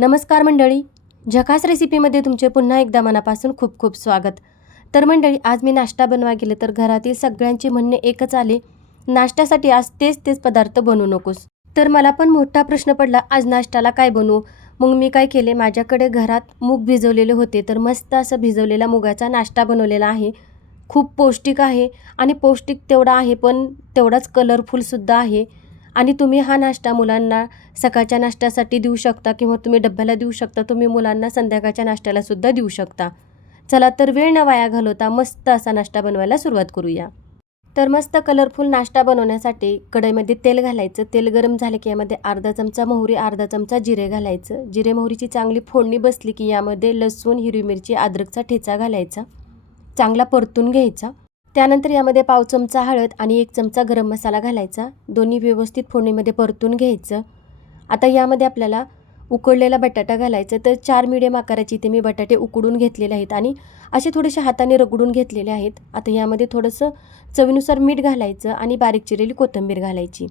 नमस्कार मंडळी. झकास रेसिपीमध्ये तुमचे पुन्हा एकदा मनापासून खूप खूप स्वागत. तर मंडळी आज मी नाश्ता बनवा गेले तर घरातील सगळ्यांचे म्हणणे एकच आले नाश्त्यासाठी आज तेच तेच पदार्थ बनवू नकोस. तर मला पण मोठा प्रश्न पडला आज नाश्त्याला काय बनवू? मग मी काय केले माझ्याकडे घरात मूग भिजवलेले होते तर मस्त असं भिजवलेला मुगाचा नाश्ता बनवलेला आहे. खूप पौष्टिक आहे आणि पौष्टिक तेवढा आहे पण तेवढाच कलरफुलसुद्धा आहे. आणि तुम्ही हा नाश्ता मुलांना सकाळच्या नाश्त्यासाठी देऊ शकता किंवा तुम्ही डब्याला देऊ शकता तुम्ही मुलांना संध्याकाळच्या नाश्त्याला सुद्धा देऊ शकता. चला तर वेळ न वाया घालवता मस्त असा नाश्ता बनवायला सुरुवात करूया. तर मस्त कलरफुल नाश्ता बनवण्यासाठी कढईमध्ये तेल घालायचं. तेल गरम झालं की यामध्ये अर्धा चमचा मोहरी अर्धा चमचा जिरे घालायचं. जिरे मोहरीची चांगली फोडणी बसली की यामध्ये लसूण हिरवी मिरची अद्रकचा ठेचा घालायचा. चांगला परतून घ्यायचा. त्यानंतर यामध्ये पाव चमचा हळद आणि एक चमचा गरम मसाला घालायचा. दोन्ही व्यवस्थित फोडणीमध्ये परतून घ्यायचं. आता यामध्ये आपल्याला उकडलेला बटाटा घालायचा. तर चार मिडियम आकाराचे इथे मी बटाटे उकडून घेतलेले आहेत आणि असे थोडेसे हाताने रगडून घेतलेले आहेत. आता यामध्ये थोडंसं चवीनुसार मीठ घालायचं आणि बारीक चिरेली कोथिंबीर घालायची.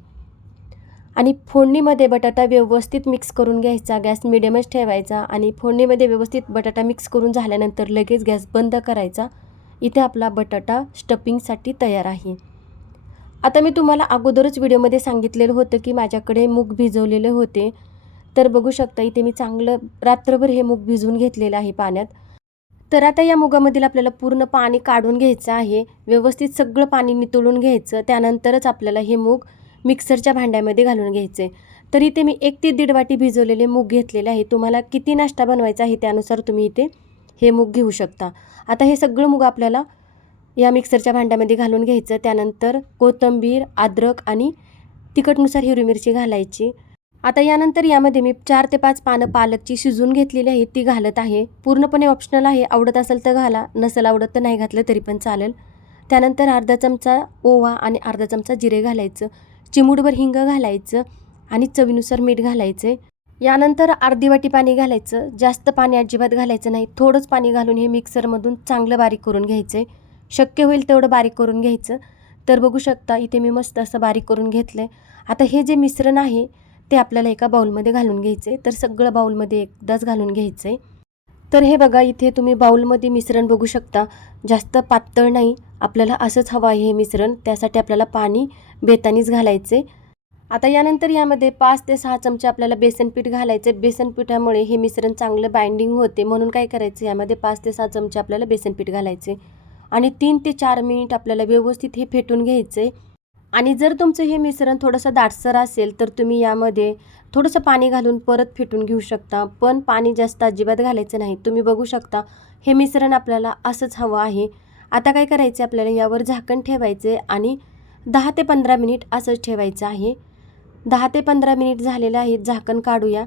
आणि फोडणीमध्ये बटाटा व्यवस्थित मिक्स करून घ्यायचा. गॅस मिडियमच ठेवायचा आणि फोडणीमध्ये व्यवस्थित बटाटा मिक्स करून झाल्यानंतर लगेच गॅस बंद करायचा. इथे आपला बटाटा स्टपिंगसाठी तयार आहे. आता मी तुम्हाला अगोदरच व्हिडिओमध्ये सांगितलेलं होतं की माझ्याकडे मूग भिजवलेले होते. तर बघू शकता इथे मी चांगलं रात्रभर हे मूग भिजवून घेतलेलं आहे पाण्यात. तर आता या मुगामधील आपल्याला पूर्ण पाणी काढून घ्यायचं आहे. व्यवस्थित सगळं पाणी नितळून घ्यायचं. त्यानंतरच आपल्याला हे मूग मिक्सरच्या भांड्यामध्ये घालून घ्यायचे. तर इथे मी एक ते दीड वाटी भिजवलेले मूग घेतलेले आहे. तुम्हाला किती नाश्ता बनवायचा आहे त्यानुसार तुम्ही इथे हे मूग घेऊ शकता. आता हे सगळं मूग आपल्याला या मिक्सरच्या भांड्यामध्ये घालून घ्यायचं. त्यानंतर कोथिंबीर अद्रक आणि तिखटनुसार हिरवी मिरची घालायची. आता यानंतर यामध्ये मी चार ते पाच पानं पालकची शिजवून घेतलेली आहे ती घालत आहे. पूर्णपणे ऑप्शनल आहे. आवडत असेल तर घाला. नसेल आवडत तर नाही घातलं तरी पण चालेल. त्यानंतर अर्धा चमचा ओवा आणि अर्धा चमचा जिरे घालायचं. चिमूडभर हिंग घालायचं आणि चवीनुसार मीठ घालायचे. यानंतर अर्धी वाटी पाणी घालायचं जास्त पाणी अजिबात घालायचं नाही थोडंच पाणी घालून हे मिक्सरमधून चांगलं बारीक करून घ्यायचं आहे शक्य होईल तेवढं बारीक करून घ्यायचं. तर बघू शकता इथे मी मस्त असं बारीक करून घेतलं आहे आता हे जे मिश्रण आहे ते आपल्याला एका बाऊलमध्ये घालून घ्यायचं आहे तर सगळं बाऊलमध्ये एकदाच घालून घ्यायचं आहे तर हे बघा इथे तुम्ही बाऊलमध्ये मिश्रण बघू शकता. जास्त पातळ नाही आपल्याला असंच हवं आहे हे मिश्रण. त्यासाठी आपल्याला पाणी बेतानीच घालायचं आहे आता यानंतर यामध्ये पाच ते सहा चमचे आपल्याला बेसन पीठ घालायचे बेसन पिठामुळे हे मिश्रण चांगलं बाइंडिंग होते. म्हणून काय करायचं यामध्ये पाच ते सहा चमचे आपल्याला बेसन पीठ घालायचे आणि तीन ते चार मिनिट आपल्याला व्यवस्थित हे फेटून घ्यायचे आणि जर तुमचं हे मिश्रण थोडंसं दाटसर असेल तर तुम्ही यामध्ये थोडंसं पाणी घालून परत फेटून घेऊ शकता. पण पाणी जास्त अजिबात घालायचं नाही. तुम्ही बघू शकता हे मिश्रण आपल्याला असंच हवं आहे. आता काय करायचं आपल्याला यावर झाकण ठेवायचे आणि दहा ते पंधरा मिनिट असंच ठेवायचं आहे. दहा ते पंधरा मिनिट झालेलं आहे झाकण काढूया.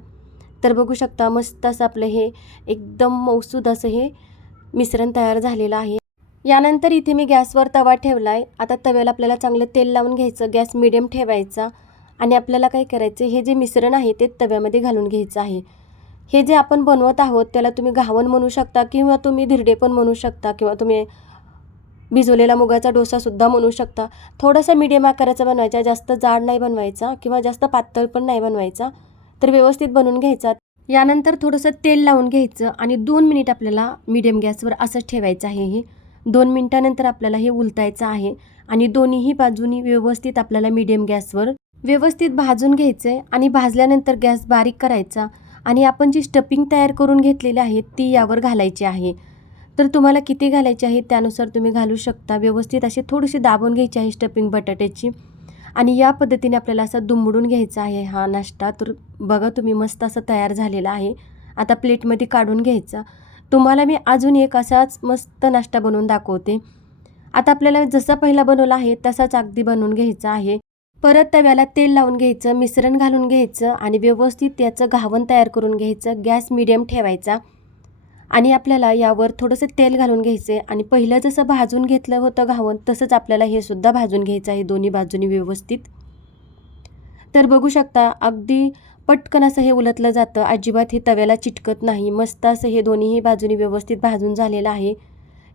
तर बघू शकता मस्त असं आपलं हे एकदम मौसूद असं हे मिश्रण तयार झालेलं आहे. यानंतर इथे मी गॅसवर तवा ठेवला आहे आता तव्याला आपल्याला चांगलं तेल लावून घ्यायचं गॅस मिडियम ठेवायचा. आणि आपल्याला काय करायचं हे जे मिश्रण आहे ते तव्यामध्ये घालून घ्यायचं आहे. हे जे आपण बनवत आहोत त्याला तुम्ही घावण म्हणू शकता किंवा तुम्ही धिरडे पण म्हणू शकता किंवा तुम्ही भिजवलेला मुगाचा डोसासुद्धा म्हणू शकता. थोडासा मीडियम आकाराचा बनवायचा जास्त जाड नाही बनवायचा किंवा जास्त पातळ पण नाही बनवायचा. तर व्यवस्थित बनवून घ्यायचा. यानंतर थोडंसं तेल लावून घ्यायचं आणि दोन मिनिट आपल्याला मीडियम गॅसवर असंच ठेवायचं आहे हे. दोन मिनटानंतर आपल्याला हे उलटायचं आहे आणि दोन्हीही बाजूनी व्यवस्थित आपल्याला मीडियम गॅसवर व्यवस्थित भाजून घ्यायचं आहे आणि भाजल्यानंतर गॅस बारीक करायचा. आणि आपण जी स्टपिंग तयार करून घेतलेली आहे ती यावर घालायची आहे. तर तुम्हाला किती घालायचे आहे त्यानुसार तुम्ही घालू शकता. व्यवस्थित अशी थोडीशी दाबून घ्यायची आहे स्टफिंग बटाट्याची. आणि या पद्धतीने आपल्याला असा दुमडून घ्यायचा आहे हा नाश्ता. तर बघा तुम्ही मस्त असं तयार झालेला आहे. आता प्लेटमध्ये काढून घ्यायचा. तुम्हाला मी अजून एक असाच मस्त नाश्ता बनवून दाखवते. आता आपल्याला जसा पहिला बनवला आहे तसाच अगदी बनवून घ्यायचा आहे. परत तव्याला तेल लावून घ्यायचं मिश्रण घालून घ्यायचं आणि व्यवस्थित त्याचं घावण तयार करून घ्यायचं. गॅस मिडियम ठेवायचा. आणि आपल्याला यावर थोडंसं तेल घालून घ्यायचं आहे आणि पहिलं जसं भाजून घेतलं होतं घावण तसंच आपल्याला हे सुद्धा भाजून घ्यायचं आहे दोन्ही बाजूनी व्यवस्थित. तर बघू शकता अगदी पटकन असं हे उलटलं जातं. अजिबात हे तव्याला चिटकत नाही. मस्त असं हे दोन्हीही बाजूनी व्यवस्थित भाजून झालेलं आहे.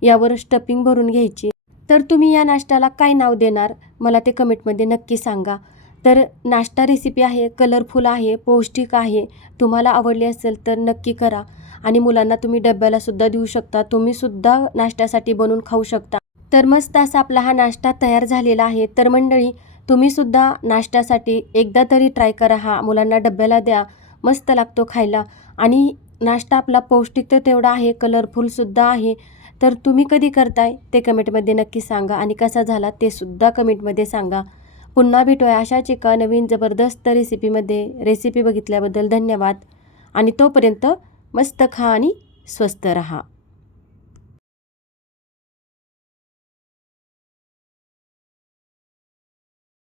यावर स्टपिंग भरून घ्यायची. तर तुम्ही या नाश्त्याला काय नाव देणार? मला ते कमेंटमध्ये नक्की सांगा. तर नाश्ता रेसिपी आहे कलरफुल आहे पौष्टिक आहे. तुम्हाला आवडली असेल तर नक्की करा. आणि मुलांना तुम्ही डब्यालासुद्धा देऊ शकता. तुम्हीसुद्धा नाश्त्यासाठी बनवून खाऊ शकता. तर मस्त असा आपला हा नाश्ता तयार झालेला आहे. तर मंडळी तुम्हीसुद्धा नाश्त्यासाठी एकदा तरी ट्राय करा हा. मुलांना डब्याला द्या. मस्त लागतो खायला. आणि नाश्ता आपला पौष्टिक तर तेवढा आहे. कलरफुलसुद्धा आहे. तर तुम्ही कधी करताय ते कमेंटमध्ये नक्की सांगा. आणि कसा झाला ते सुद्धा कमेंटमध्ये सांगा. पुन्हा भेटूया अशाच एका नवीन जबरदस्त रेसिपीमध्ये रेसिपी बघितल्याबद्दल धन्यवाद. आणि तोपर्यंत मस्त खा आणि स्वस्त रहा।